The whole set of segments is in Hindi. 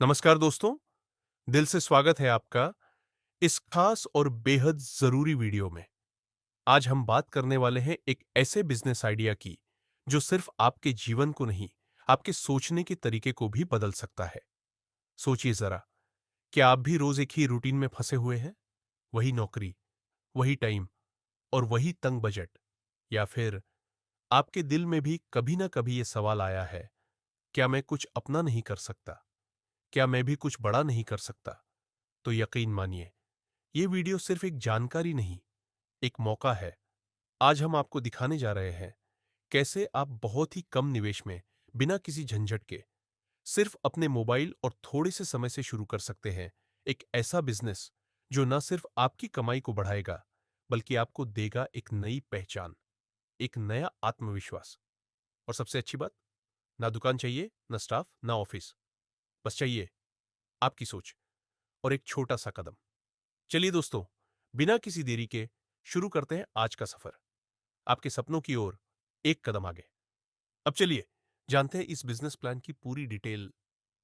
नमस्कार दोस्तों, दिल से स्वागत है आपका इस खास और बेहद जरूरी वीडियो में। आज हम बात करने वाले हैं एक ऐसे बिजनेस आइडिया की जो सिर्फ आपके जीवन को नहीं, आपके सोचने के तरीके को भी बदल सकता है। सोचिए जरा, क्या आप भी रोज एक ही रूटीन में फंसे हुए हैं? वही नौकरी, वही टाइम और वही तंग बजट। या फिर आपके दिल में भी कभी ना कभी ये सवाल आया है, क्या मैं कुछ अपना नहीं कर सकता? क्या मैं भी कुछ बड़ा नहीं कर सकता? तो यकीन मानिए, ये वीडियो सिर्फ एक जानकारी नहीं, एक मौका है। आज हम आपको दिखाने जा रहे हैं कैसे आप बहुत ही कम निवेश में, बिना किसी झंझट के, सिर्फ अपने मोबाइल और थोड़े से समय से शुरू कर सकते हैं एक ऐसा बिजनेस जो न सिर्फ आपकी कमाई को बढ़ाएगा, बल्कि आपको देगा एक नई पहचान, एक नया आत्मविश्वास। और सबसे अच्छी बात, ना दुकान चाहिए, ना स्टाफ, ना ऑफिस, बस चाहिए आपकी सोच और एक छोटा सा कदम। चलिए दोस्तों, बिना किसी देरी के शुरू करते हैं आज का सफर आपके सपनों की ओर, एक कदम आगे। अब चलिए जानते हैं इस बिजनेस प्लान की पूरी डिटेल,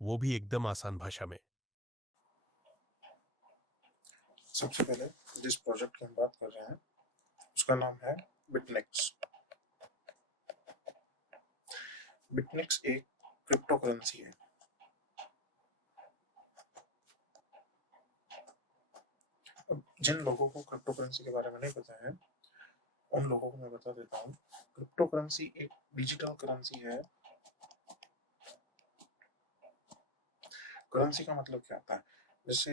वो भी एकदम आसान भाषा में। सबसे पहले जिस प्रोजेक्ट की हम बात कर रहे हैं उसका नाम है बिटनेक्स। बिटनेक्स एक क्रिप्टो करेंसी है। अब जिन लोगों को क्रिप्टो करेंसी के बारे में नहीं पता है उन लोगों को मैं बता देता हूँ। क्रिप्टो करेंसी एक डिजिटल करेंसी है। करेंसी का मतलब क्या होता है? जैसे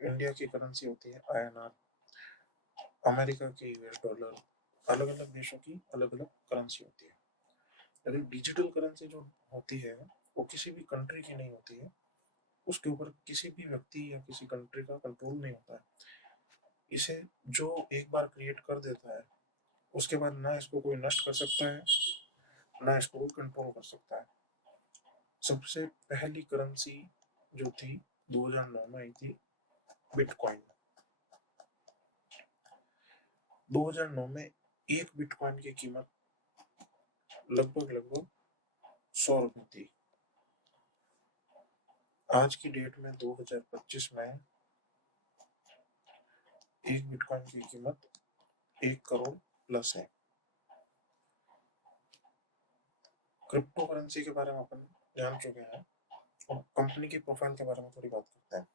इंडिया की करेंसी होती है INR, अमेरिका की US डॉलर, अलग अलग देशों की अलग अलग करेंसी होती है। लेकिन डिजिटल करेंसी जो होती है वो किसी भी कंट्री की नहीं होती है। उसके ऊपर किसी भी व्यक्ति या किसी कंट्री का कंट्रोल नहीं होता है। इसे जो एक बार क्रिएट कर देता है उसके बाद ना इसको कोई नष्ट कर सकता है, ना इसको कोई कंट्रोल कर सकता है। सबसे पहली करेंसी जो थी 2009 में आई थी, बिटकॉइन। 2009 में एक बिटकॉइन की कीमत लगभग लगभग 100 रुपये थी। आज की डेट में 2025 में एक बिटकॉइन की कीमत 1 करोड़ प्लस है। क्रिप्टो करेंसी के बारे में अपन जान चुके हैं। अब कंपनी की प्रोफाइल के बारे में थोड़ी बात करते हैं।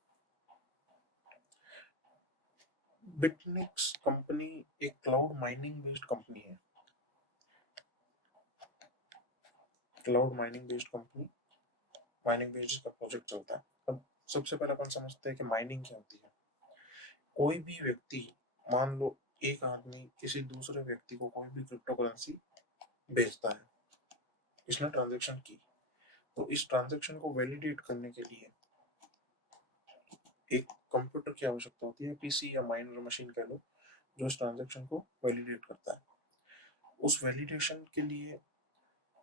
बिटनिक्स कंपनी एक क्लाउड माइनिंग बेस्ड कंपनी है। Cloud mining based company, mining based का प्रोजेक्ट चलता है। अब सबसे पहले अपन समझते हैं कि माइनिंग क्या होती है। कोई भी व्यक्ति, मान लो एक आदमी किसी दूसरे व्यक्ति को कोई भी क्रिप्टो करेंसी भेजता है, इसने ट्रांजेक्शन की, तो इस ट्रांजेक्शन को वैलिडेट करने के लिए एक कंप्यूटर की आवश्यकता होती है, पीसी या माइनर मशीन कह लो, जो इस ट्रांजेक्शन को वैलिडेट करता है। उस वैलिडेशन के लिए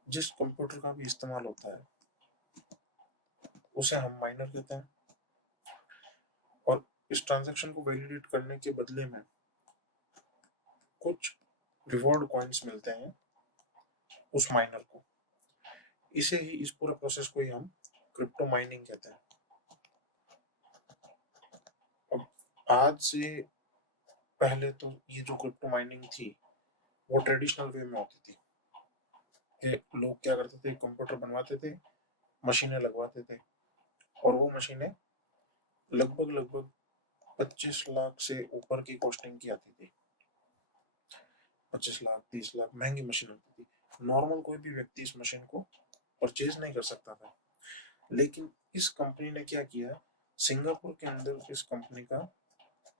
जिस कंप्यूटर का भी इस्तेमाल होता है उसे हम माइनर कहते हैं। और इस ट्रांजैक्शन को वैलिडेट करने के बदले में कुछ रिवॉर्ड कॉइन्स मिलते हैं उस माइनर को। इसे ही, इस पूरे प्रोसेस को ही हम क्रिप्टो माइनिंग कहते हैं। अब आज से पहले तो ये जो क्रिप्टो माइनिंग थी वो ट्रेडिशनल वे में होती थी कि लोग क्या करते थे, कंप्यूटर बनवाते थे, मशीनें लगवाते थे, और वो मशीनें लगभग लगभग 25 लाख से ऊपर की कॉस्टिंग की आती थी। 25 लाख, 30 लाख महंगी मशीन होती थी। नॉर्मल कोई भी व्यक्ति इस मशीन को परचेज नहीं कर सकता था। लेकिन इस कंपनी ने क्या किया, सिंगापुर के अंदर इस कंपनी का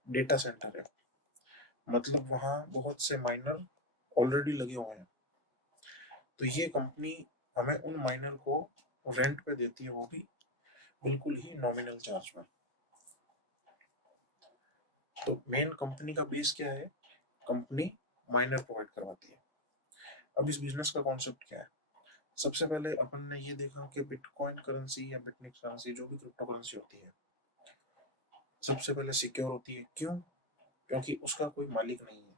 डेटा सेंटर है। मतलब वहाँ बहुत से माइनर ऑलरेडी लगे हुए हैं। तो ये कंपनी हमें उन माइनर को रेंट पे देती है, वो भी बिल्कुल ही नॉमिनल चार्ज में। तो मेन कंपनी का बेस क्या है, कंपनी माइनर प्रोवाइड करवाती है। अब इस बिजनेस का कॉन्सेप्ट क्या है? सबसे पहले अपन ने ये देखा कि बिटकॉइन करेंसी या बिटनिक्स करेंसी, जो भी क्रिप्टो करेंसी होती है, सबसे पहले सिक्योर होती है। क्यों? क्योंकि उसका कोई मालिक नहीं है,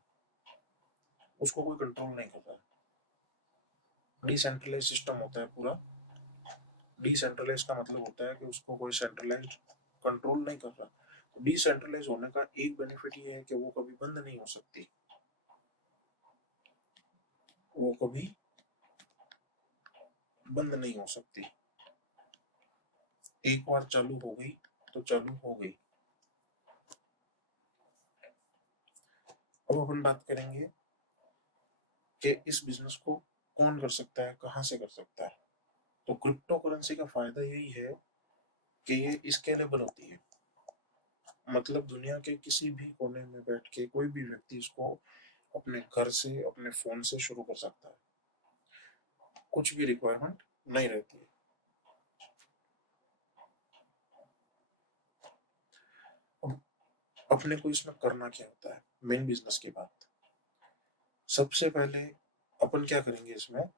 उसको कोई कंट्रोल नहीं करता है। डिसेंट्रलाइज सिस्टम होता है पूरा। डिसेंट्रलाइज का मतलब होता है कि उसको कोई सेंट्रलाइज्ड कंट्रोल नहीं कर रहा। डिसेंट्रलाइज होने का एक बेनिफिट ये है कि वो कभी बंद नहीं हो सकती, वो कभी बंद नहीं हो सकती। एक बार चालू हो गई तो चालू हो गई। अब अपन बात करेंगे कि इस बिजनेस को कौन कर सकता है, कहाँ से कर सकता है। तो क्रिप्टो करेंसी का फायदा यही है कि ये स्केलेबल होती है, मतलब दुनिया के किसी भी कोने में बैठ के कोई भी व्यक्ति इसको अपने घर से, अपने फोन से शुरू कर सकता है, कुछ भी रिक्वायरमेंट नहीं रहती है। अब अपने को इसमें करना क्या होता है, मेन बिजनेस की बात। सबसे पहले अपन क्या करेंगे, इसमें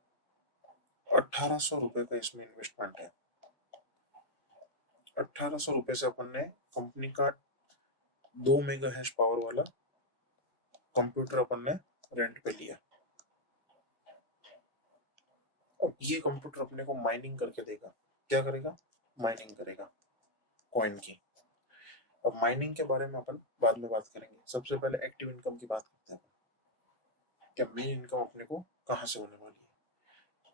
1800 रुपए का इसमें इन्वेस्टमेंट है। 1800 रुपए से अपन ने कंपनी का 2 मेगा हैश पावर वाला कंप्यूटर अपन ने रेंट पे लिया। अब ये कंप्यूटर अपने को माइनिंग करके देगा। क्या करेगा, माइनिंग करेगा कॉइन की। अब माइनिंग के बारे में अपन बाद में बात करेंगे, सबसे पहले एक्टिव इनकम की बात करते हैं। क्या मेन इनकम अपने को कहाँ से होने वाली है।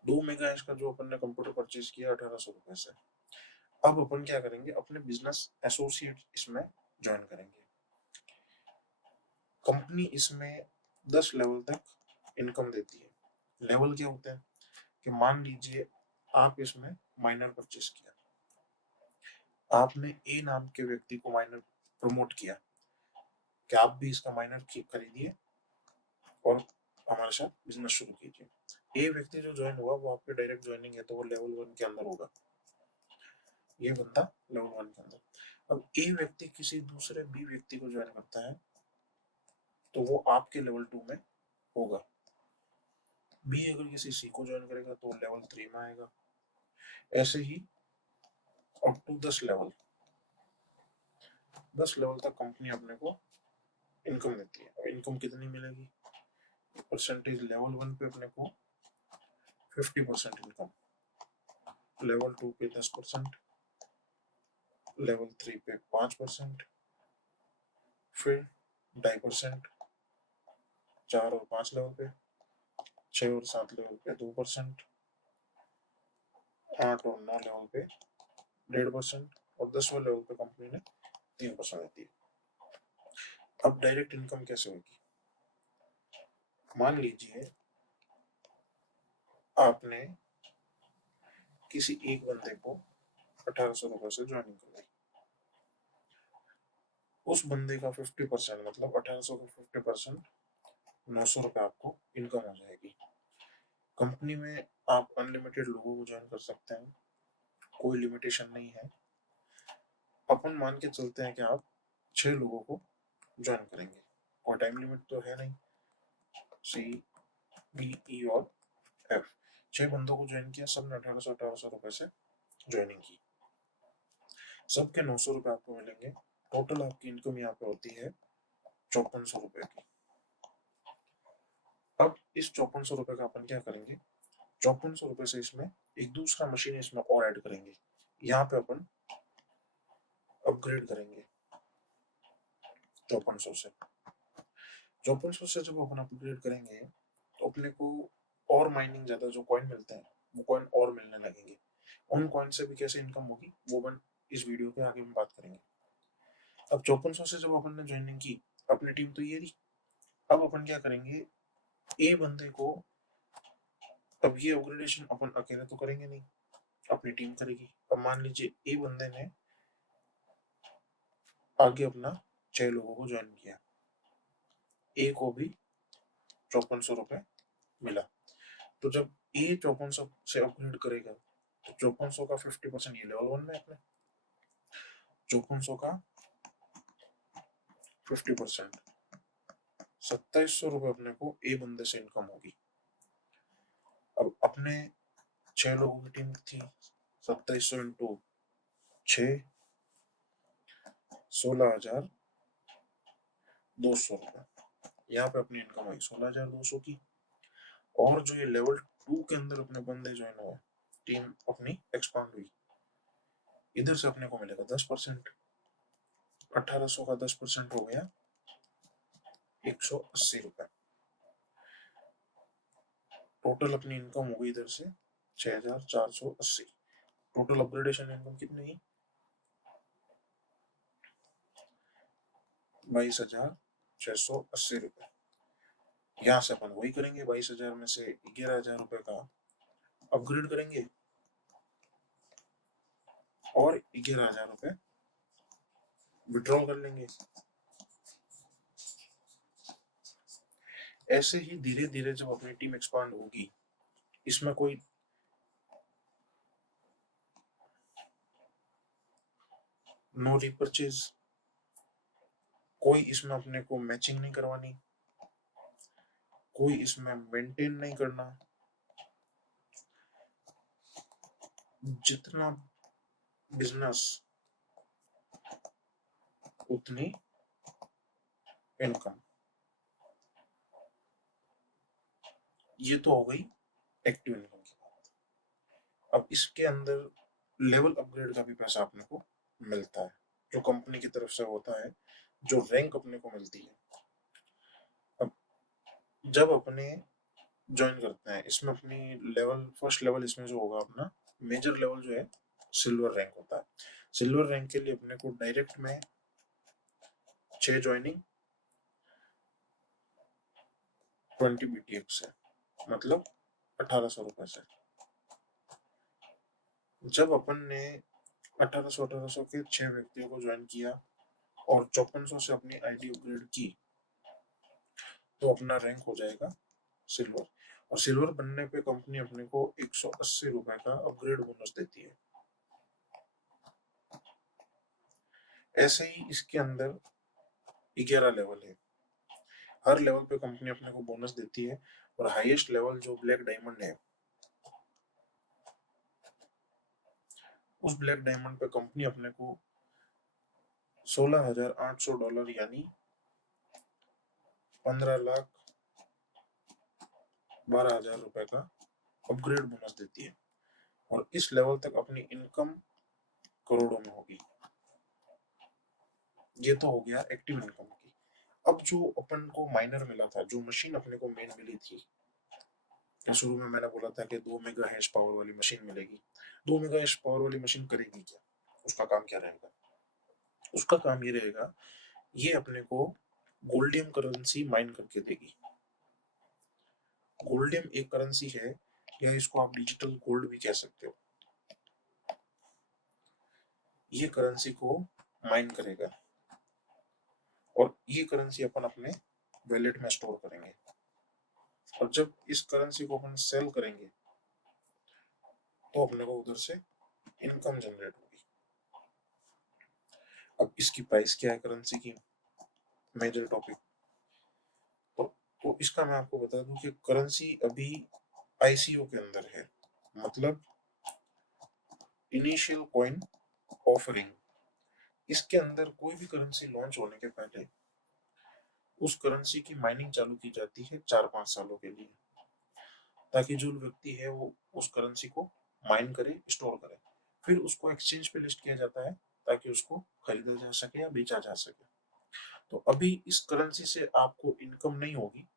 2 मेगा का जो अपन ने कंप्यूटर परचेज किया 1800 रुपए से। अब अपन क्या करेंगे, अपने बिजनेस एसोसिएट इसमें ज्वाइन करेंगे। कंपनी इसमें 10 लेवल तक इनकम देती है। लेवल क्या होते हैं कि मान लीजिए आप इसमें माइनर परचेज किया, आपने ए नाम के व्यक्ति को माइनर प्रमोट किया कि आप भी इसका माइनर खरीदिए और हमारे साथ बिजनेस शुरू कीजिए। ए व्यक्ति जो ज्वाइन हुआ वो आपके डायरेक्ट ज्वाइनिंग है, तो वो लेवल 1 के अंदर होगा, ये बंदा लेवल 1 के अंदर। अब ए व्यक्ति किसी दूसरे बी व्यक्ति को ज्वाइन करता है तो वो आपके लेवल 2 में होगा। बी अगर किसी सी को ज्वाइन करेगा तो लेवल 3 में आएगा। ऐसे ही अप टू 10 लेवल तक कंपनी अपने को इनकम देती है। इनकम कितनी मिलेगी, परसेंटेज लेवल 1 पे अपने को 50% इनकम, लेवल 2 पे 10%, लेवल 3 पे 5%, फिर 2.5%, 4 और 5 लेवल पे, 6 और 7 लेवल पे 2%, 8 और 9 लेवल पे 1.5%, और 10वें लेवल पे कंपनी ने 3% देती है। अब डायरेक्ट इनकम कैसे होगी, मान लीजिए आपने किसी एक बंदे को 1800 रुपए से ज्वाइनिंग करवाई, उस बंदे का 50% मतलब 1800 का 50%, 900 रुपए आपको इनकम हो जाएगी। कंपनी में आप अनलिमिटेड लोगों को ज्वाइन कर सकते हैं, कोई लिमिटेशन नहीं है। अपन मान के चलते हैं कि आप 6 लोगों को ज्वाइन करेंगे, और टाइम लिमिट तो है नहीं। सी, बी, ई और एफ, 6 बंदों को ज्वाइन किया, सबने 1800 रुपए से ज्वाइनिंग की, सबके 900 रुपए आपको मिलेंगे। टोटल आपकी इनकम यहाँ पे होती है 5400 रुपए की। अब इस 5400 रुपए का अपन क्या करेंगे, 5400 रुपए से इसमें एक दूसरा मशीन इसमें और ऐड करेंगे। यहाँ पे अपन अपग्रेड करेंगे 5400 से। 5400 से जब अपन अपग्रेड करेंगे तो अपने को और माइनिंग ज्यादा जो कॉइन मिलते हैं वो कॉइन और मिलने लगेंगे। उन कॉइन से भी कैसे इनकम होगी वो अपन इस वीडियो के आगे में बात करेंगे। अब 5400 से जब अपन ने ज्वाइनिंग की, अपनी टीम तो ये रही। अब अपन क्या करेंगे, ए बंदे को, अब ये अपग्रेडेशन अपन अकेले तो करेंगे नहीं, अपनी टीम करेगी। अब मान लीजिए ए बंदे ने आगे अपना 6 लोगों को ज्वाइन किया, ए को भी 5400 रुपए मिला। तो जब ए 5400 से अपग्रेड करेगा तो 5400 का 50% ये लेवल 1 में अपने, 5400 का 50%, 2700 रुपए अपने को ए बंदे से इनकम होगी। अब अपने 6 लोगों की टीम थी, 2700 इंटू 6, 16,200 रुपए, यहाँ पे अपनी इनकम आई 16,200 की। और जो ये लेवल 2 के अंदर अपने बंदे ज्वाइन हुए टीम अपनी एक्सपांड हुई, इधर से अपने को मिलेगा 10%, 1800 का 10% हो गया 180 रुपए। टोटल अपनी इनकम हो गई इधर से 6480। टोटल अपग्रेडेशन इनकम कितनी है? 22,680 रुपए। यहाँ से अपन वही करेंगे, 22,000 में से 11,000 रुपए का अपग्रेड करेंगे और 11,000 रुपए विड्रॉल कर लेंगे। ऐसे ही धीरे धीरे जब अपनी टीम एक्सपांड होगी, इसमें कोई नो रिपर्चेज, कोई इसमें अपने को मैचिंग नहीं करवानी, कोई इसमें मेंटेन नहीं करना, जितना बिजनेस उतनी इनकम। ये तो हो गई एक्टिव इनकम की बात। अब इसके अंदर लेवल अपग्रेड का भी पैसा अपने को मिलता है, जो कंपनी की तरफ से होता है, जो रैंक अपने को मिलती है। अब जब अपने ज्वाइन करते हैं, इसमें अपनी लेवल, फर्स्ट लेवल इसमें जो होगा अपना मेजर लेवल जो है सिल्वर रैंक होता है। सिल्वर रैंक के लिए अपने को डायरेक्ट में 6 ज्वाइनिंग 20 BTX से, मतलब 1800 रुपए से। जब अपन ने 1800 के 6 व्यक्तियों को ज्वाइन किया और 5400 से अपनी आईडी अपग्रेड की, तो अपना रैंक हो जाएगा सिल्वर। और सिल्वर बनने पे कंपनी अपने को 180 रुपए का अपग्रेड बोनस देती है। ऐसे ही इसके अंदर 11 लेवल है, हर लेवल पे कंपनी अपने को बोनस देती है। और हाईएस्ट लेवल जो ब्लैक डायमंड है, उस ब्लैक डायमंड पे कंपनी अपने को $16,800 यानी 15,12,000 रुपए का अपग्रेड बोनस देती है। और इस लेवल तक अपनी इनकम करोड़ों में होगी। ये तो हो गया एक्टिव इनकम की। अब जो अपन को माइनर मिला था, जो मशीन अपने को मेन मिली थी, शुरू में मैंने बोला था कि 2 मेगा हैश पावर वाली मशीन मिलेगी। 2 मेगा हैश पावर वाली मशीन करेगी क्या? उसका काम क्या रहेगा? उसका काम ये रहेगा, ये अपने को गोल्डियम करेंसी माइन करके देगी। गोल्डियम एक करेंसी है, या इसको आप डिजिटल गोल्ड भी कह सकते हो। ये करेंसी को माइन करेगा और ये करेंसी अपन अपने वैलेट में स्टोर करेंगे। और जब इस करेंसी को अपन सेल करेंगे, तो अपने को उधर से इनकम जनरेट होगी। अब इसकी प्राइस क्या है करेंसी की, मेजर टॉपिक। तो इसका मैं आपको बता दूं कि करेंसी अभी आईसीओ के अंदर है, मतलब इनिशियल कॉइन ऑफरिंग। इसके अंदर कोई भी करेंसी लॉन्च होने के पहले उस करेंसी की माइनिंग चालू की जाती है 4-5 सालों के लिए, ताकि जो व्यक्ति है वो उस करेंसी को माइन करे, स्टोर करे। फिर उसको एक्सचेंज पे लिस्ट किया जाता है, ताकि उसको खरीदा जा सके या बेचा जा सके। तो अभी इस करेंसी से आपको इनकम नहीं होगी,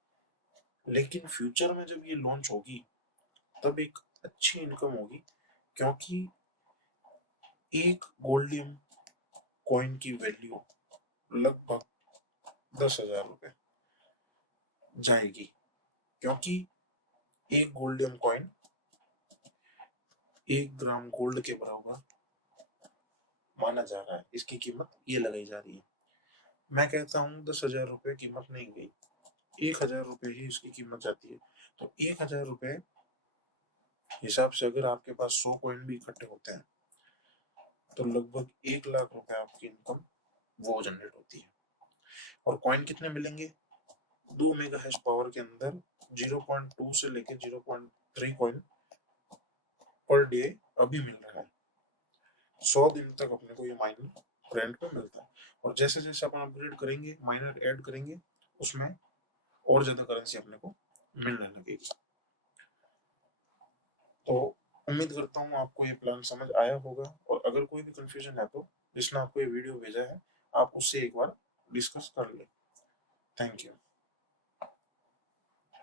लेकिन फ्यूचर में जब ये लॉन्च होगी, तब एक अच्छी इनकम होगी, क्योंकि एक गोल्डियम कॉइन की वैल्यू लगभग 10,000 रुपए जाएगी, क्योंकि एक गोल्डियम कॉइन 1 ग्राम गोल्ड के बराबर माना जा रहा है। इसकी कीमत ये लगाई जा रही है। मैं कहता हूँ 10,000 रुपए कीमत नहीं गई, 1,000 रुपए ही इसकी कीमत जाती है। तो 1,000 रुपए हिसाब से अगर आपके पास 100 कॉइन भी इकट्ठे होते हैं, तो लगभग 1 लाख रुपए आपकी इनकम वो जनरेट होती है। और कॉइन कितने मिलेंगे? 2 मेगा हैश पावर के अंदर 0.2 से लेके 0.3 कॉइन पर डे अभी मिल रहा है। 100 दिन तक अपने को ये माइनर रेंट पे मिलता है। और जैसे जैसे अपन अपग्रेड करेंगे, माइनर ऐड करेंगे, उसमें और ज्यादा करेंसी अपने को मिलने लगेगी। तो उम्मीद करता हूँ आपको ये प्लान समझ आया होगा, और अगर कोई भी कंफ्यूजन है तो जिसने आपको ये वीडियो भेजा है, आप उससे एक बार डिस्कस कर लें। Thank you.